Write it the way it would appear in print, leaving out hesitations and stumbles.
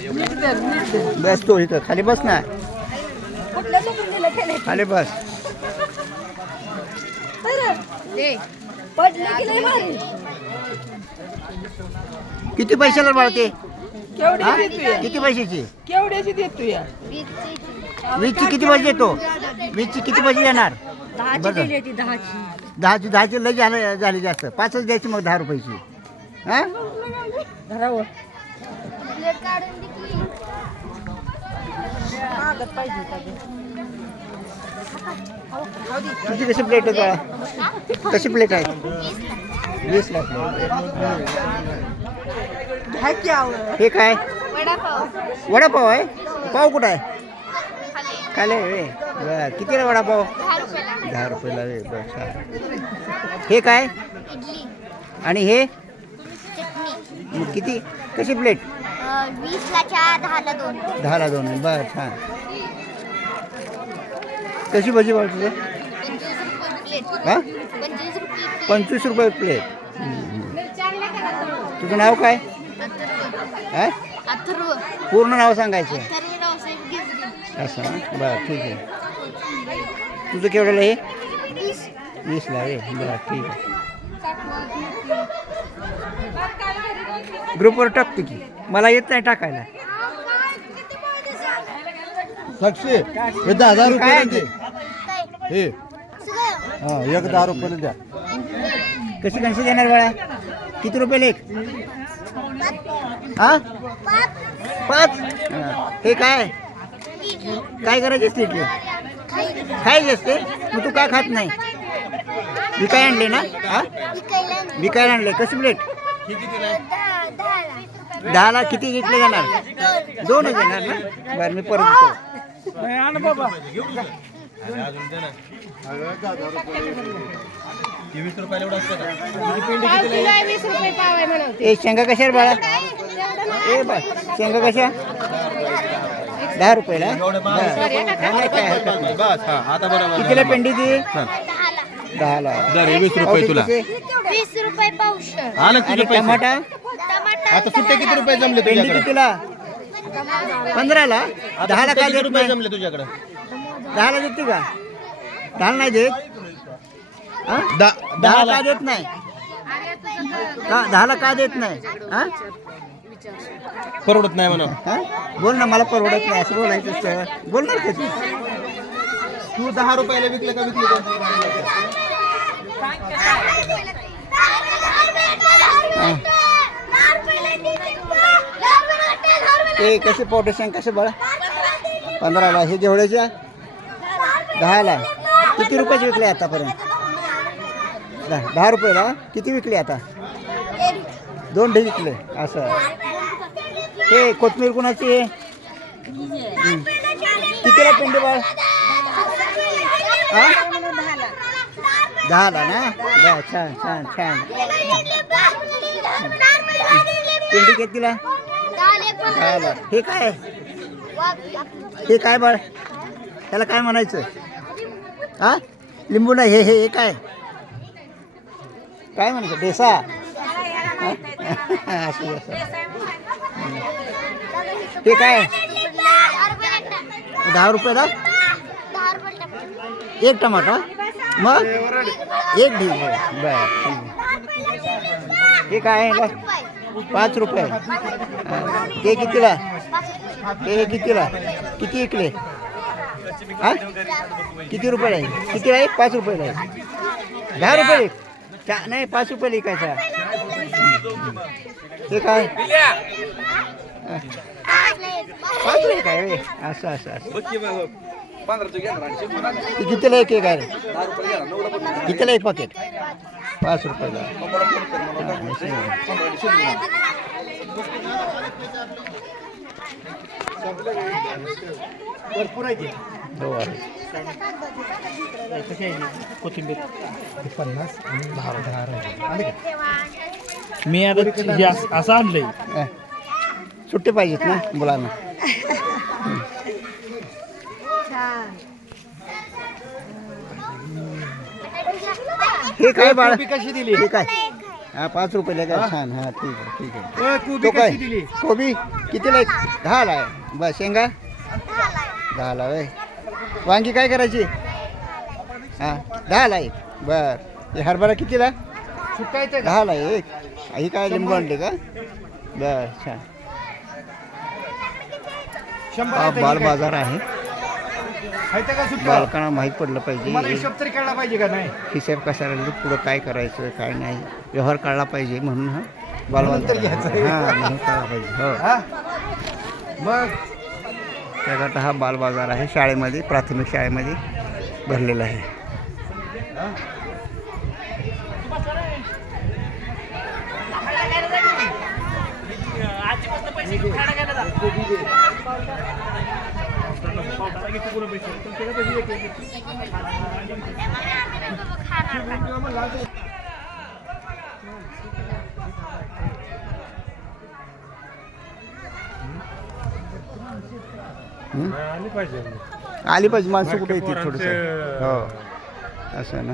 बस तो इथं खाली बस ना, खाली बस. किती पैशाला बाळते? किती पैशाची? केवढ्याची देतो या? वीसची किती पैसे येतो? वीसची किती पैसे येणार? दहाची लय झाली जास्त. 5च द्यायची मग 10 रुपयाची. हा तुझी कशी प्लेट आहे बाळा? कशी प्लेट आहे? 20 ला. हे काय? वडापाव आहे. पाव कुठं आहे? खाले वे. कितीला वडापाव? 10 रुपयाला वे. बस. हे काय? आणि हे किती? कशी प्लेट? 20ला 4, 10ला 2. 10ला 2 आहे. बरं छान. कशी भजी भाव तुझं? हा 25 रुपये प्लेट. तुझं नाव काय? पूर्ण नाव सांगायचं असं. बरं ठीक आहे. तुझं केवढ्याला हे? 20ला आहे. बरं ठीक आहे. ग्रुपवर टाकतो की, मला येत नाही टाकायला. 10,000 रुपये दे. हे हा एक 10 रुपये द्या. कशी कशी देणार बाळा? किती रुपये लेख? हा 5. हे काय काय करायचे असते? इथले खायचे असते. मग तू काय खात नाही? विकाय आणले ना? हा विकायला आणले. कशी प्लेट? 10ला किती घेतले जाणार? 2च घेणार ना? बरं मी परत येतो. बाबा ए शेंगा कशा आहे बाळा? ए बा शेंगा कशा? 10 रुपयाला. कितीला पेंडी ती? 10ला. 20 रुपये तुला. 20 रुपये पावशेर. आणि टमाटा? आता सुट्टे किती रुपये जमले पेंडी तुझ्याकडे? कितीला? 15ला. 10ला काय देत रुपये नाही? जमले तुझ्याकडे? 10ला देते का? 10ला नाही देत. 10ला का देत नाही? 10ला का देत नाही? हा परवडत नाही म्हणा. बोल ना, मला परवडत नाही असं बोलायचं असतं. बोलणार कधी? तू 10 रुपयाला विकले का विकले? ते कसे पोटेशन कसे बळा? 15ला. हे जेवढ्याच्या? 10ला. किती रुपयाचे विकले आतापर्यंत? 10 रुपयाला. किती विकले आता? 2 ढे विकले असं. हे कोथमीर कुणाची आहे? कितीला पेंडी बाळ? 10ला ना? बरं छान छान छान. पेंडी कितीला? 10ला. हे काय? हे काय बाळ? त्याला काय म्हणायचं? हा लिंबू नाही. हे हे काय काय म्हणायचं? डेसा. असं असं. हे काय? 10 रुपयाला 1 टमाटा. मग 1 ढीग. बरं. हे काय? 5 रुपये. ते कितीला? हे कितीला? किती विकले? हा किती रुपये आहे? किती आहे? 5 रुपयाला आहे. 10 रुपये नाही 5 रुपये विकायचा. ते काय? 5 रुपये काय रे? असं असं असं. कितीला एक काय? कितीला एक पॅकेट? 5 रुपयाला. भरपूर आहे. हो आहे. कोथिंबीर 50 आणि 10 मी आता असं आणलंय. सुट्टे पाहिजेत ना मुलांना. हे काय बाळा? कशी दिली? हे काय? हा 5 रुपयाला काय? छान. हा ठीक आहे ठीक आहे. कोबी कशी दिली? कोबी कितीला एक 10ला आहे बस शेंगा 10ला वय वांगी काय करायची हां 10ला एक बर हे हरभरा कितीला 10ला एक ही काय लिंबू आणले का बर छान हा बाल बाजार आहे बालकांना माहीत पडलं पाहिजे हिशोब तरी काढला पाहिजे का नाही हिशेब कसा राहिला पुढं काय करायचं काय नाही व्यवहार काढला पाहिजे म्हणून हा बालबाजार हां म्हणून काढला पाहिजे हो मग त्याकरता हा बालबाजार आहे शाळेमध्ये प्राथमिक शाळेमध्ये भरलेला आहे आली पाहिजे माणसं कुठे येतील थोडंसं हो असं ना